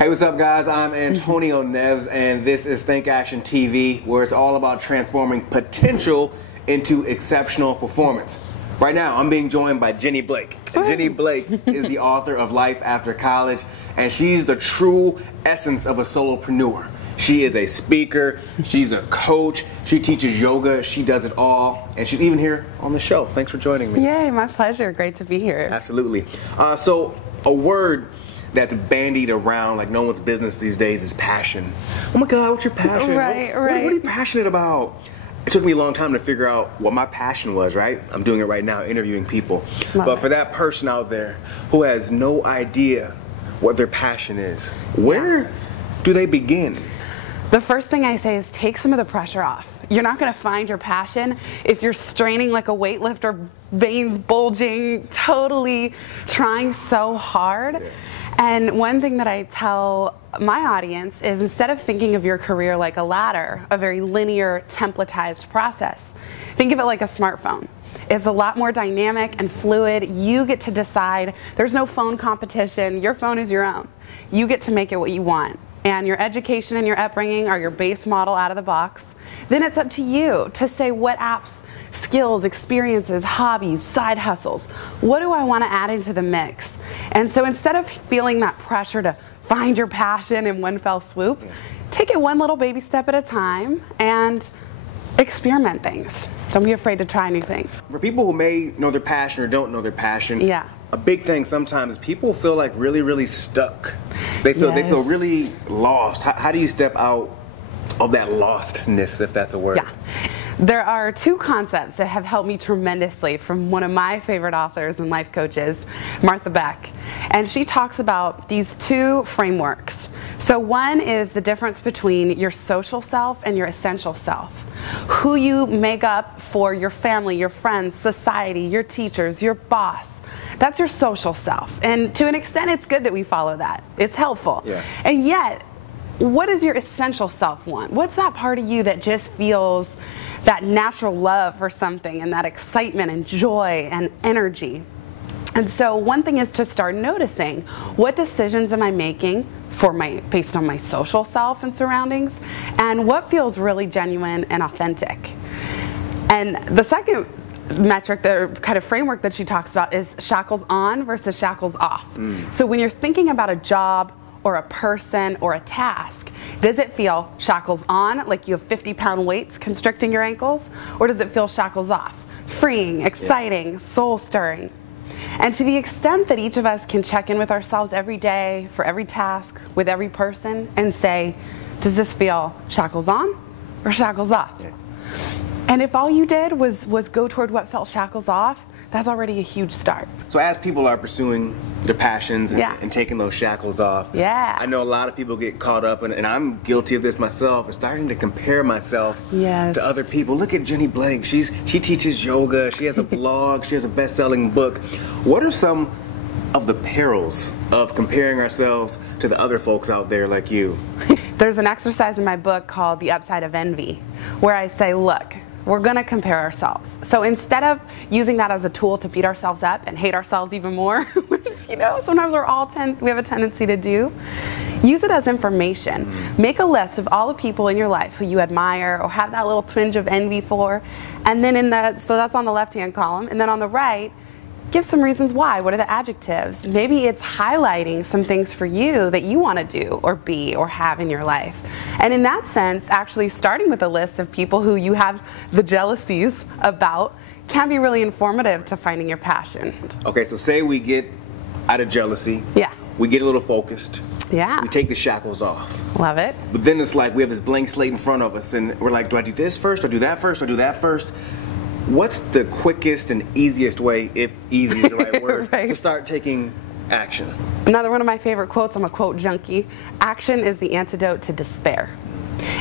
Hey, what's up, guys? I'm Antonio Neves, and this is Think Action TV, where it's all about transforming potential into exceptional performance. Right now, I'm being joined by Jenny Blake. And Jenny Blake is the author of Life After College, and she's the true essence of a solopreneur. She is a speaker, she's a coach, she teaches yoga, she does it all, and she's even here on the show. Thanks for joining me. Yay, my pleasure. Great to be here. Absolutely. So, a word that's bandied around like no one's business these days is passion. Oh my God, what's your passion? Right. What are you passionate about? It took me a long time to figure out what my passion was, right? I'm doing it right now, interviewing people. But for that person out there who has no idea what their passion is, where do they begin? The first thing I say is take some of the pressure off. You're not going to find your passion if you're straining like a weightlifter, veins bulging, totally trying so hard. Yeah. And one thing that I tell my audience is instead of thinking of your career like a ladder, a very linear, templatized process, think of it like a smartphone. It's a lot more dynamic and fluid. You get to decide. There's no phone competition. Your phone is your own. You get to make it what you want. And your education and your upbringing are your base model out of the box. Then it's up to you to say what apps, skills, experiences, hobbies, side hustles, what do I want to add into the mix? And so instead of feeling that pressure to find your passion in one fell swoop, take it one little baby step at a time and experiment things. Don't be afraid to try new things. For people who may know their passion or don't know their passion, a big thing sometimes is people feel like really stuck. They feel really lost. How do you step out of that lostness, if that's a word? Yeah. There are two concepts that have helped me tremendously from one of my favorite authors and life coaches, Martha Beck. And she talks about these two frameworks. So one is the difference between your social self and your essential self. Who you make up for your family, your friends, society, your teachers, your boss. That's your social self. And to an extent, it's good that we follow that. It's helpful. Yeah. And yet, what does your essential self want? What's that part of you that just feels that natural love for something and that excitement and joy and energy? And so one thing is to start noticing, what decisions am I making based on my social self and surroundings, and what feels really genuine and authentic. And the second metric, the kind of framework that she talks about is shackles on versus shackles off. So when you're thinking about a job or a person or a task, does it feel shackles on, like you have 50-pound weights constricting your ankles, or does it feel shackles off, freeing, exciting, soul-stirring? And to the extent that each of us can check in with ourselves every day for every task with every person and say, does this feel shackles on or shackles off? And if all you did was go toward what felt shackles off, that's already a huge start. So as people are pursuing their passions and taking those shackles off, I know a lot of people get caught up, and I'm guilty of this myself, and starting to compare myself to other people. Look at Jenny Blake. She teaches yoga. She has a blog. She has a best-selling book. What are some of the perils of comparing ourselves to the other folks out there like you? There's an exercise in my book called The Upside of Envy, where I say, look, we're going to compare ourselves. So instead of using that as a tool to beat ourselves up and hate ourselves even more, which, sometimes we have a tendency to do, use it as information. Make a list of all the people in your life who you admire or have that little twinge of envy for, and then so that's on the left-hand column, and then on the right, give some reasons why. What are the adjectives? Maybe it's highlighting some things for you that you want to do or be or have in your life. And in that sense, actually starting with a list of people who you have the jealousies about can be really informative to finding your passion. Okay, so say we get out of jealousy. We get a little focused. We take the shackles off. Love it. But then it's like we have this blank slate in front of us, and we're like, do I do this first, or do that first, or do that first? What's the quickest and easiest way, if easy is the right word, to start taking action? Another one of my favorite quotes, I'm a quote junkie, action is the antidote to despair.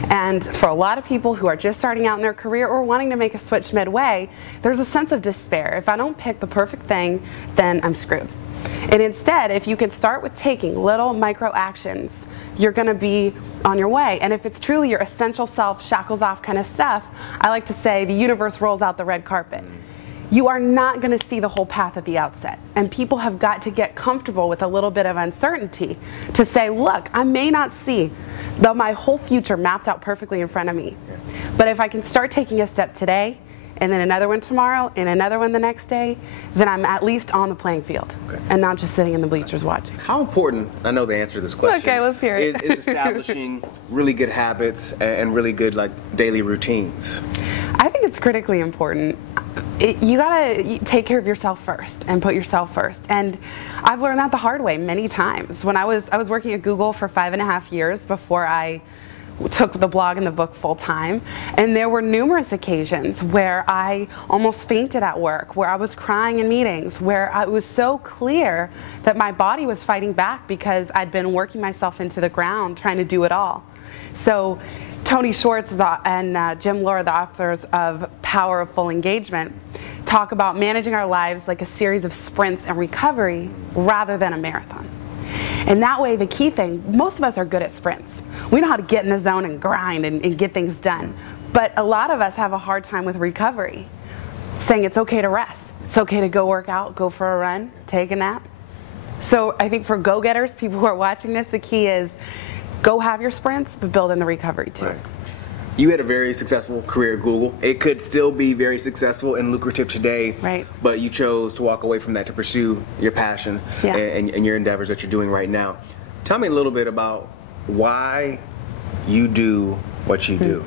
And for a lot of people who are just starting out in their career or wanting to make a switch midway, there's a sense of despair. If I don't pick the perfect thing, then I'm screwed. And instead, if you can start with taking little micro actions, you're going to be on your way. And if it's truly your essential self, shackles off kind of stuff, I like to say the universe rolls out the red carpet. you are not going to see the whole path at the outset. And people have got to get comfortable with a little bit of uncertainty to say, look, I may not see my whole future mapped out perfectly in front of me. But if I can start taking a step today, and then another one tomorrow, and another one the next day, then I'm at least on the playing field, and not just sitting in the bleachers watching. How important, I know the answer to this question, okay, let's hear it. is establishing really good habits and really good daily routines? I think it's critically important. You gotta take care of yourself first and put yourself first. And I've learned that the hard way many times. When I was working at Google for 5.5 years before I took the blog and the book full time, and there were numerous occasions where I almost fainted at work, where I was crying in meetings, where it was so clear that my body was fighting back because I'd been working myself into the ground trying to do it all. So Tony Schwartz and Jim Lohr, the authors of Power of Full Engagement, talk about managing our lives like a series of sprints and recovery rather than a marathon. And that way, the key thing, most of us are good at sprints. We know how to get in the zone and grind and get things done. But a lot of us have a hard time with recovery, saying it's okay to rest. It's okay to go work out, go for a run, take a nap. So I think for go-getters, people who are watching this, the key is go have your sprints, but build in the recovery too. Right. You had a very successful career at Google. It could still be very successful and lucrative today, right, but you chose to walk away from that to pursue your passion and your endeavors that you're doing right now. Tell me a little bit about why you do what you do.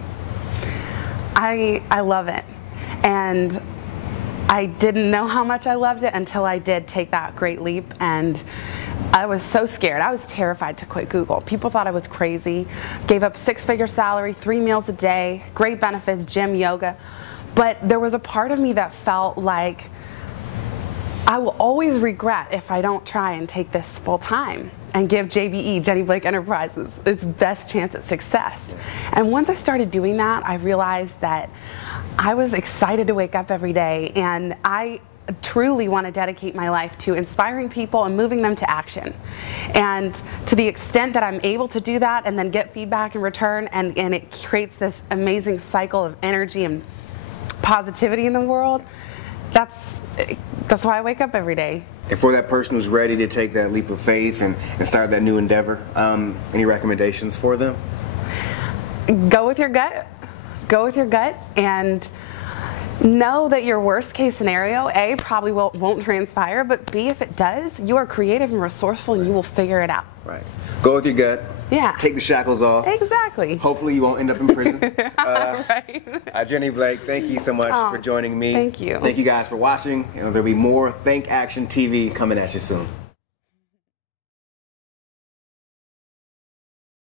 I love it, and I didn't know how much I loved it until I did take that great leap, and I was so scared. I was terrified to quit Google. People thought I was crazy. Gave up 6-figure salary, 3 meals a day, great benefits, gym, yoga. But there was a part of me that felt like I will always regret if I don't try and take this full time and give JBE, Jenny Blake Enterprises, its best chance at success. And once I started doing that, I realized that I was excited to wake up every day, and I truly want to dedicate my life to inspiring people and moving them to action. And to the extent that I'm able to do that and then get feedback in return, and it creates this amazing cycle of energy and positivity in the world, that's why I wake up every day. And for that person who's ready to take that leap of faith and start that new endeavor, any recommendations for them? Go with your gut. Go with your gut, and know that your worst case scenario, A, probably won't transpire, but B, if it does, you are creative and resourceful and you will figure it out. Right. Go with your gut. Yeah. Take the shackles off. Exactly. Hopefully you won't end up in prison. Right. Jenny Blake, thank you so much for joining me. Thank you. Thank you guys for watching. There'll be more Think Action TV coming at you soon.